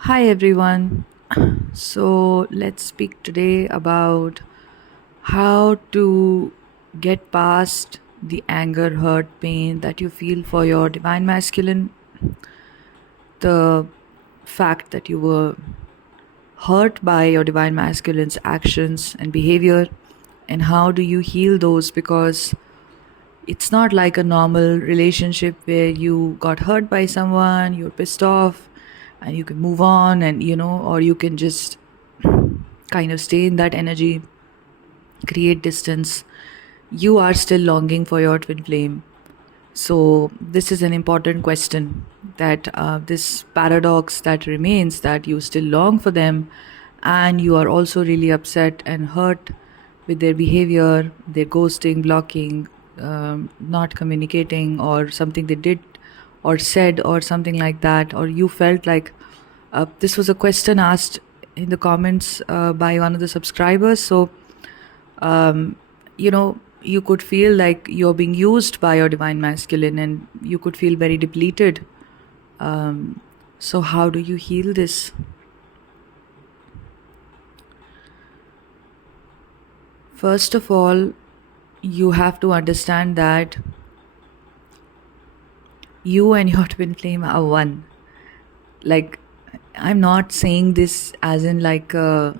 Hi everyone. So let's speak today about how to get past the anger, hurt, pain that you feel for your divine masculine, the fact that you were hurt by your divine masculine's actions and behavior, and how do you heal those because it's not like a normal relationship where you got hurt by someone, you're pissed off, and you can move on, and or you can just kind of stay in that energy, create distance. You are still longing for your twin flame. So, this is an important question that this paradox that remains, that you still long for them and you are also really upset and hurt with their behavior, their ghosting, blocking, not communicating, or something they did or said, or something like that, or you felt like this was a question asked in the comments by one of the subscribers. So, you could feel like you're being used by your divine masculine and you could feel very depleted. So, how do you heal this? First of all, you have to understand that you and your twin flame are one. Like, I'm not saying this as in like where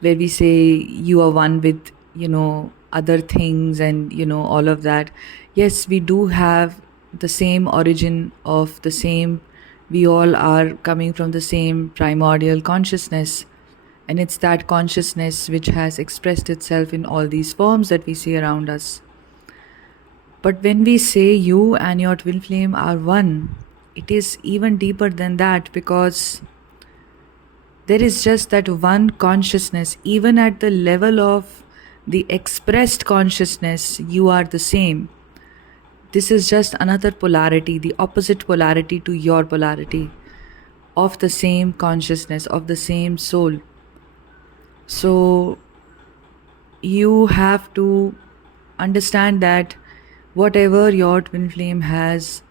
we say you are one with, other things and, all of that. Yes, we do have the same origin of the same, we all are coming from the same primordial consciousness. And it's that consciousness which has expressed itself in all these forms that we see around us. But when we say you and your twin flame are one, it is even deeper than that, because there is just that one consciousness. Even at the level of the expressed consciousness, you are the same. This is just another polarity, the opposite polarity to your polarity, of the same consciousness, of the same soul. So you have to understand that whatever your twin flame has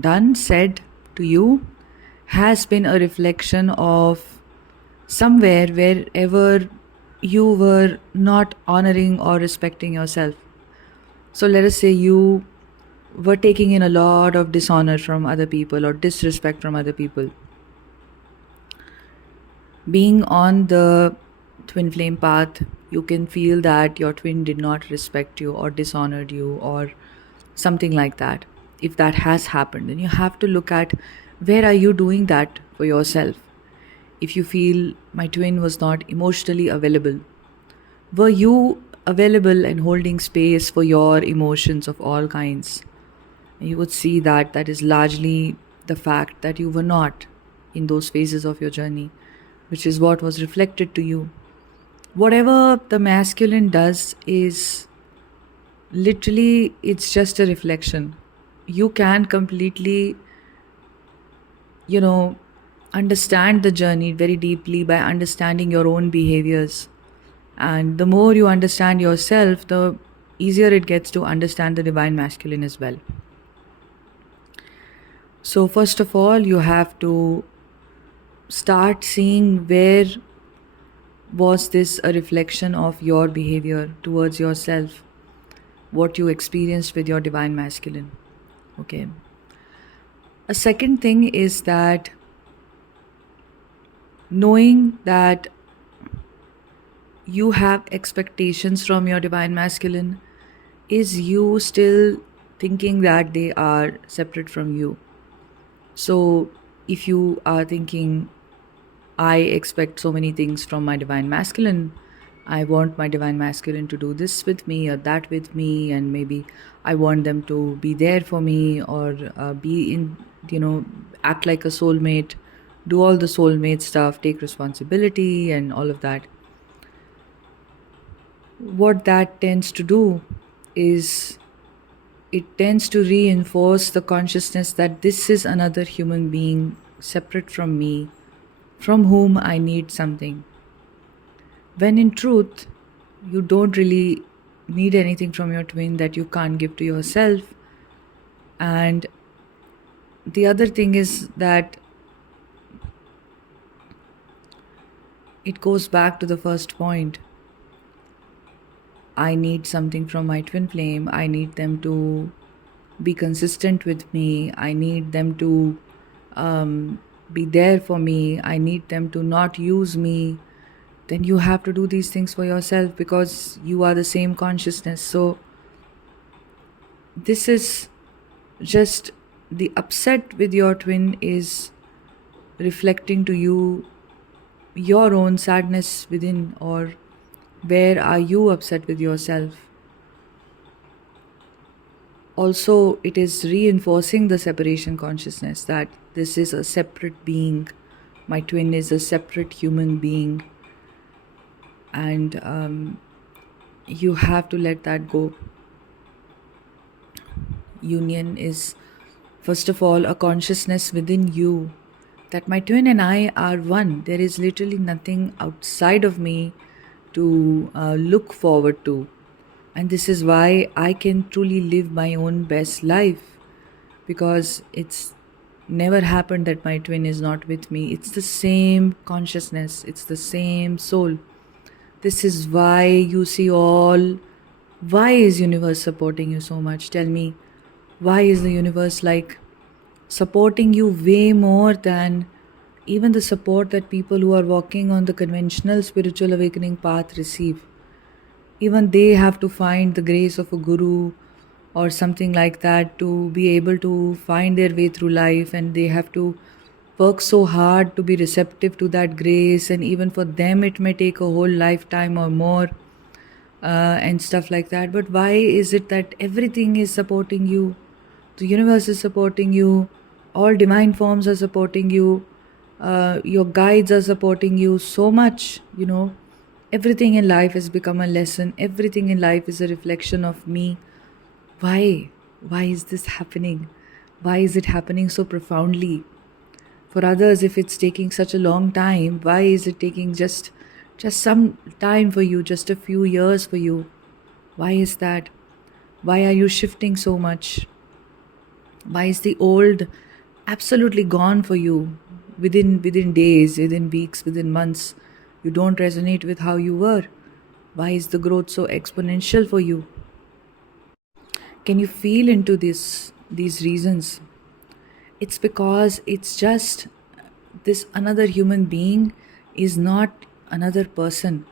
done, said to you, has been a reflection of somewhere wherever you were not honoring or respecting yourself. So let us say you were taking in a lot of dishonor from other people or disrespect from other people. Being on the twin flame path, you can feel that your twin did not respect you or dishonored you or something like that. If that has happened, then you have to look at where are you doing that for yourself. If you feel my twin was not emotionally available, were you available and holding space for your emotions of all kinds? And you would see that that is largely the fact that you were not in those phases of your journey, which is what was reflected to you. Whatever the masculine does is literally, it's just a reflection. You can completely, you know, understand the journey very deeply by understanding your own behaviors. And the more you understand yourself, the easier it gets to understand the divine masculine as well. So, first of all, you have to start seeing where was this a reflection of your behavior towards yourself, what you experienced with your divine masculine. Okay. A second thing is that knowing that you have expectations from your divine masculine is you still thinking that they are separate from you. So, if you are thinking, I expect so many things from my divine masculine, I want my divine masculine to do this with me or that with me, and maybe I want them to be there for me or be in, act like a soulmate, do all the soulmate stuff, take responsibility, and all of that. What that tends to do is it tends to reinforce the consciousness that this is another human being separate from me, from whom I need something. When in truth, you don't really need anything from your twin that you can't give to yourself. And the other thing is that it goes back to the first point. I need something from my twin flame. I need them to be consistent with me. I need them to be there for me. I need them to not use me. Then you have to do these things for yourself because you are the same consciousness. So, this is just the upset with your twin is reflecting to you your own sadness within, or where are you upset with yourself. Also, it is reinforcing the separation consciousness that this is a separate being. My twin is a separate human being, and you have to let that go. Union is, first of all, a consciousness within you that my twin and I are one. There is literally nothing outside of me to look forward to. And this is why I can truly live my own best life, because it's never happened that my twin is not with me. It's the same consciousness, it's the same soul. This is why you see all. Why is universe supporting you so much? Tell me, why is the universe like supporting you way more than even the support that people who are walking on the conventional spiritual awakening path receive? Even they have to find the grace of a guru or something like that to be able to find their way through life, and they have to work so hard to be receptive to that grace, and even for them it may take a whole lifetime or more, and stuff like that. But why is it that everything is supporting you? The universe is supporting you, all divine forms are supporting you, your guides are supporting you so much. Everything in life has become a lesson, everything in life is a reflection of me. Why is this happening? Why is it happening so profoundly? For others, if it's taking such a long time, why is it taking just some time for you, just a few years for you? Why is that? Why are you shifting so much? Why is the old absolutely gone for you within days, within weeks, within months? You don't resonate with how you were. Why is the growth so exponential for you? Can you feel into these reasons? It's because it's just this another human being is not another person.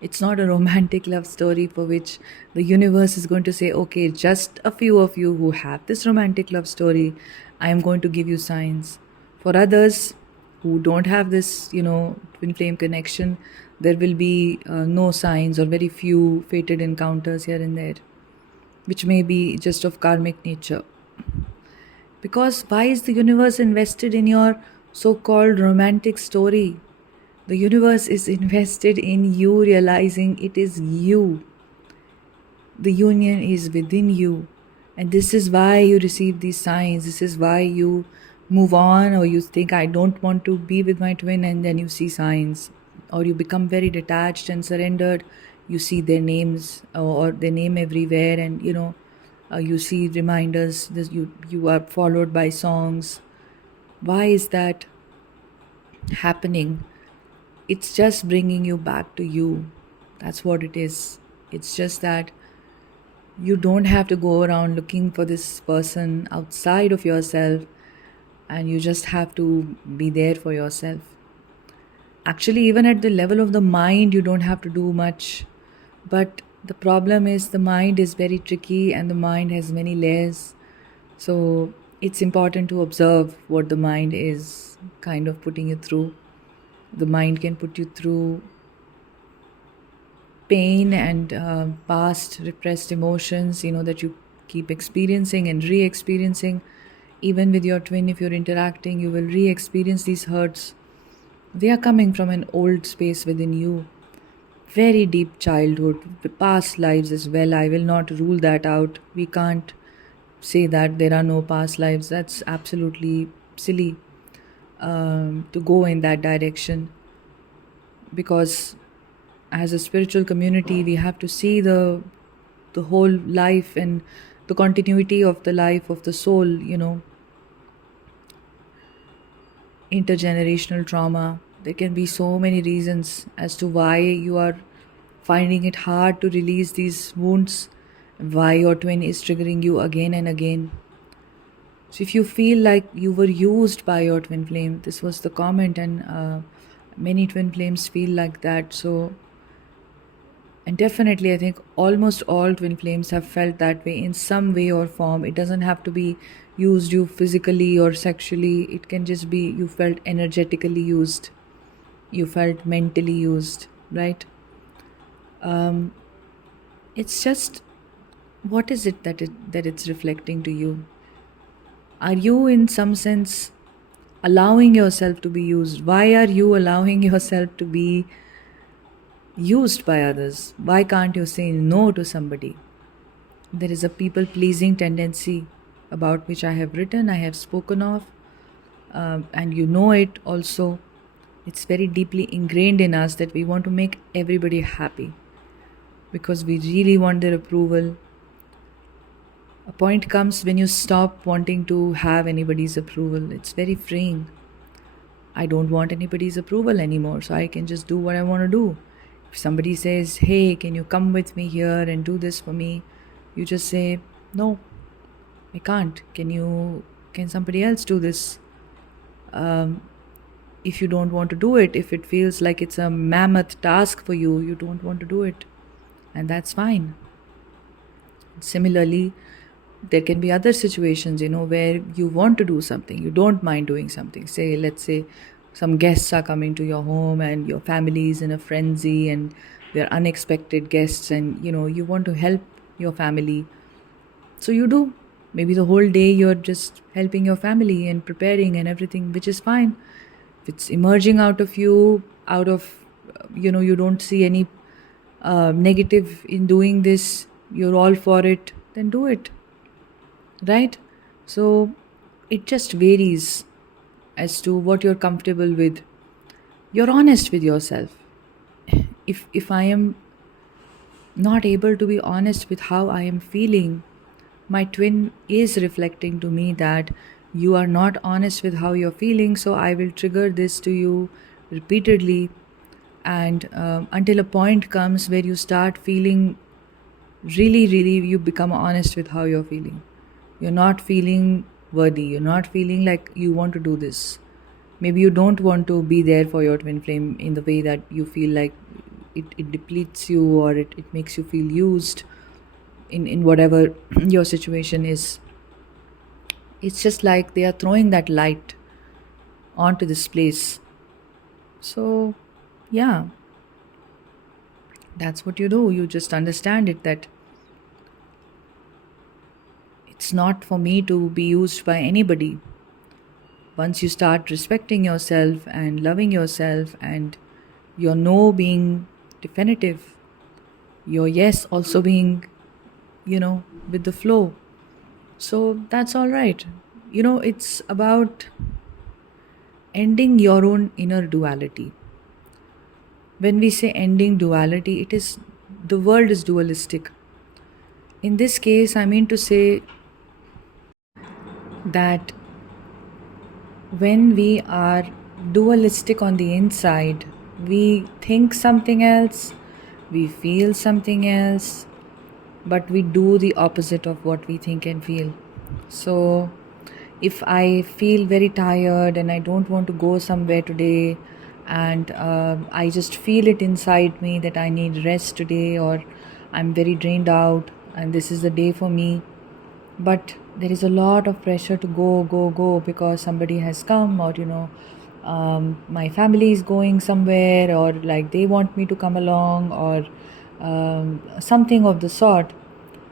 It's not a romantic love story for which the universe is going to say, okay, just a few of you who have this romantic love story, I am going to give you signs. For others who don't have this, twin flame connection, there will be no signs or very few fated encounters here and there, which may be just of karmic nature. Because why is the universe invested in your so called romantic story? The universe is invested in you realizing it is you. The union is within you. And this is why you receive these signs. This is why you move on, or you think, I don't want to be with my twin, and then you see signs. Or you become very detached and surrendered. You see their names or their name everywhere, and you see reminders. You are followed by songs. Why is that happening? It's just bringing you back to you. That's what it is. It's just that you don't have to go around looking for this person outside of yourself, and you just have to be there for yourself. Actually, even at the level of the mind, you don't have to do much. But the problem is the mind is very tricky and the mind has many layers. So it's important to observe what the mind is kind of putting you through. The mind can put you through pain and past repressed emotions, that you keep experiencing and re-experiencing. Even with your twin, if you're interacting, you will re-experience these hurts. They are coming from an old space within you. Very deep childhood, past lives as well. I will not rule that out. We can't say that there are no past lives. That's absolutely silly to go in that direction, because as a spiritual community we have to see the whole life and the continuity of the life of the soul, intergenerational trauma, There can be so many reasons as to why you are finding it hard to release these wounds, why your twin is triggering you again and again. So, if you feel like you were used by your twin flame, this was the comment, and many twin flames feel like that. So, and definitely, I think almost all twin flames have felt that way in some way or form. It doesn't have to be used you physically or sexually, it can just be you felt energetically used, you felt mentally used, right? It's just, what is it that it's reflecting to you? Are you in some sense allowing yourself to be used? Why are you allowing yourself to be used by others? Why can't you say no to somebody? There is a people pleasing tendency about which I have written, I have spoken of, and you know it also. It's very deeply ingrained in us that we want to make everybody happy because we really want their approval. A point comes when you stop wanting to have anybody's approval. It's very freeing. I don't want anybody's approval anymore, so I can just do what I want to do. If somebody says, hey, can you come with me here and do this for me? You just say, no, I can't. Can somebody else do this? If you don't want to do it, if it feels like it's a mammoth task for you, you don't want to do it. And that's fine. Similarly, there can be other situations, where you want to do something, you don't mind doing something. Let's say some guests are coming to your home and your family is in a frenzy and they're unexpected guests, and you want to help your family. So you do. Maybe the whole day you're just helping your family and preparing and everything, which is fine. If it's emerging out of you, you don't see any negative in doing this, you're all for it, then do it. Right? So it just varies as to what you're comfortable with. You're honest with yourself. If I am not able to be honest with how I am feeling, my twin is reflecting to me that you are not honest with how you're feeling, so I will trigger this to you repeatedly, and until a point comes where you start feeling really, really, you become honest with how you're feeling. You're not feeling worthy, you're not feeling like you want to do this. Maybe you don't want to be there for your twin flame in the way that you feel like it depletes you, or it makes you feel used in whatever your situation is. It's just like they are throwing that light onto this place. So, yeah, that's what you do. You just understand it, that it's not for me to be used by anybody. Once you start respecting yourself and loving yourself, and your no being definitive, your yes also being, with the flow. So that's all right. It's about ending your own inner duality. When we say ending duality, the world is dualistic. In this case, I mean to say that when we are dualistic on the inside, we think something else, we feel something else, but we do the opposite of what we think and feel. So, if I feel very tired and I don't want to go somewhere today, and I just feel it inside me that I need rest today, or I'm very drained out and this is the day for me, but there is a lot of pressure to go because somebody has come, or my family is going somewhere, or like they want me to come along, or something of the sort.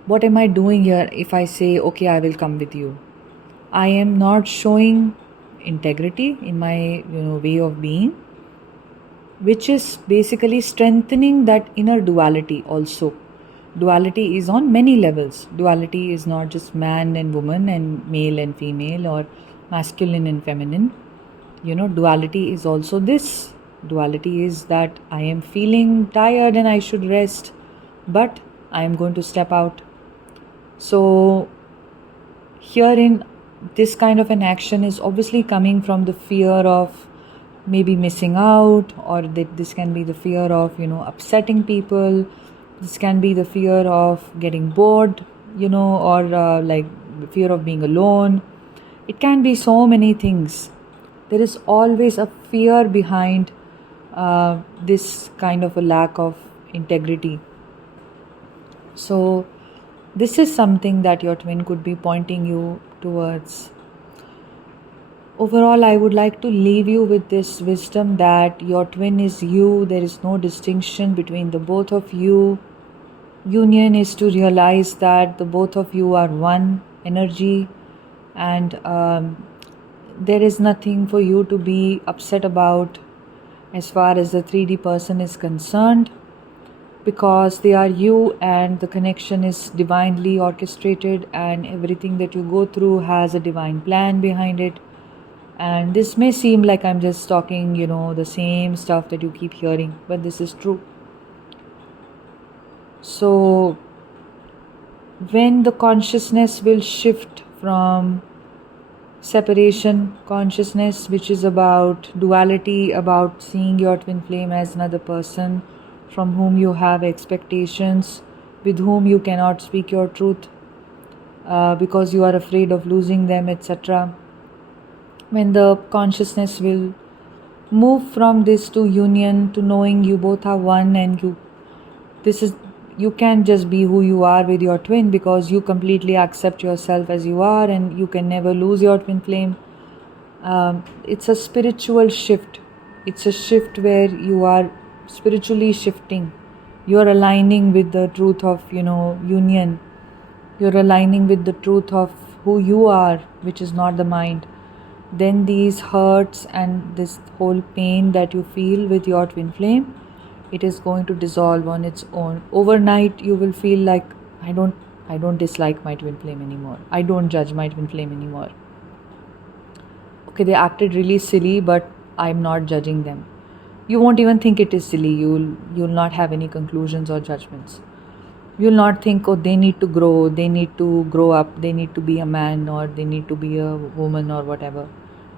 What am I doing here if I say, okay, I will come with you? I am not showing integrity in my way of being, which is basically strengthening that inner duality also. Duality is on many levels. Duality is not just man and woman and male and female, or masculine and feminine. Duality is also this. Duality is that I am feeling tired and I should rest, but I am going to step out. So herein, this kind of an action is obviously coming from the fear of maybe missing out, or that this can be the fear of, upsetting people. This can be the fear of getting bored, or like fear of being alone. It can be so many things. There is always a fear behind this kind of a lack of integrity. So this is something that your twin could be pointing you towards. Overall, I would like to leave you with this wisdom that your twin is you. There is no distinction between the both of you. Union is to realize that the both of you are one energy, and there is nothing for you to be upset about as far as the 3D person is concerned, because they are you and the connection is divinely orchestrated, and everything that you go through has a divine plan behind it. And this may seem like I'm just talking, the same stuff that you keep hearing, but this is true. So when the consciousness will shift from separation consciousness, which is about duality, about seeing your twin flame as another person from whom you have expectations, with whom you cannot speak your truth because you are afraid of losing them, etc. When the consciousness will move from this to union, to knowing you both are one, and you can just be who you are with your twin, because you completely accept yourself as you are, and you can never lose your twin flame. It's a spiritual shift. It's a shift where you are spiritually shifting. You're aligning with the truth of, union. You're aligning with the truth of who you are, which is not the mind. Then these hurts and this whole pain that you feel with your twin flame, it is going to dissolve on its own. Overnight, you will feel like, I don't dislike my twin flame anymore. I don't judge my twin flame anymore. Okay, they acted really silly, but I'm not judging them. You won't even think it is silly. You'll not have any conclusions or judgments. You'll not think, oh, they need to grow, they need to grow up, they need to be a man, or they need to be a woman, or whatever.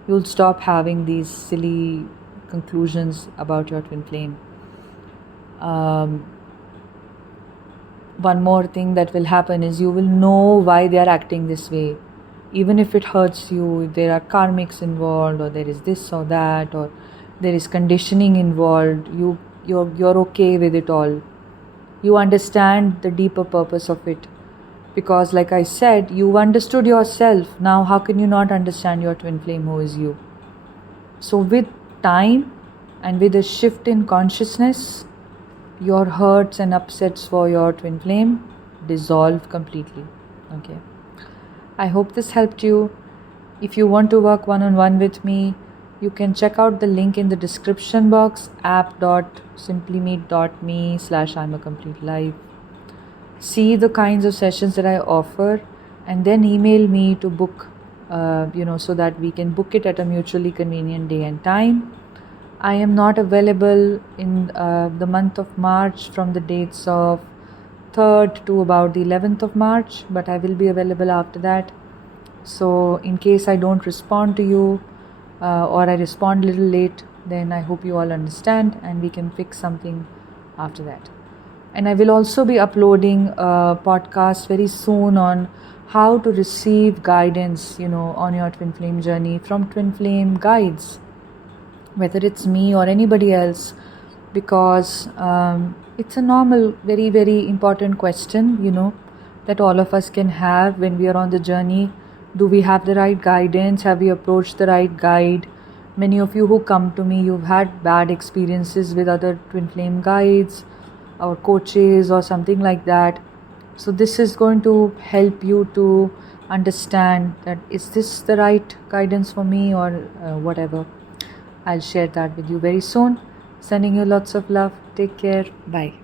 You'll stop having these silly conclusions about your twin flame. One more thing that will happen is you will know why they are acting this way. Even if it hurts you, if there are karmics involved, or there is this or that, or there is conditioning involved, you're okay with it all. You understand the deeper purpose of it. Because like I said, you understood yourself. Now how can you not understand your twin flame who is you? So with time and with a shift in consciousness, your hurts and upsets for your twin flame dissolve completely. Okay. I hope this helped you. If you want to work one-on-one with me, you can check out the link in the description box, app.simplymeet.me/I'mACompleteLife. See the kinds of sessions that I offer, and then email me to book, so that we can book it at a mutually convenient day and time. I am not available in the month of March from the dates of 3rd to about the 11th of March, but I will be available after that. So in case I don't respond to you, or I respond a little late, then I hope you all understand, and we can fix something after that. And I will also be uploading a podcast very soon on how to receive guidance, on your twin flame journey from twin flame guides, whether it's me or anybody else, because it's a normal, very, very important question, that all of us can have when we are on the journey. Do we have the right guidance? Have we approached the right guide? Many of you who come to me, you've had bad experiences with other twin flame guides or coaches or something like that. So this is going to help you to understand that is this the right guidance for me, or whatever. I'll share that with you very soon. Sending you lots of love. Take care. Bye.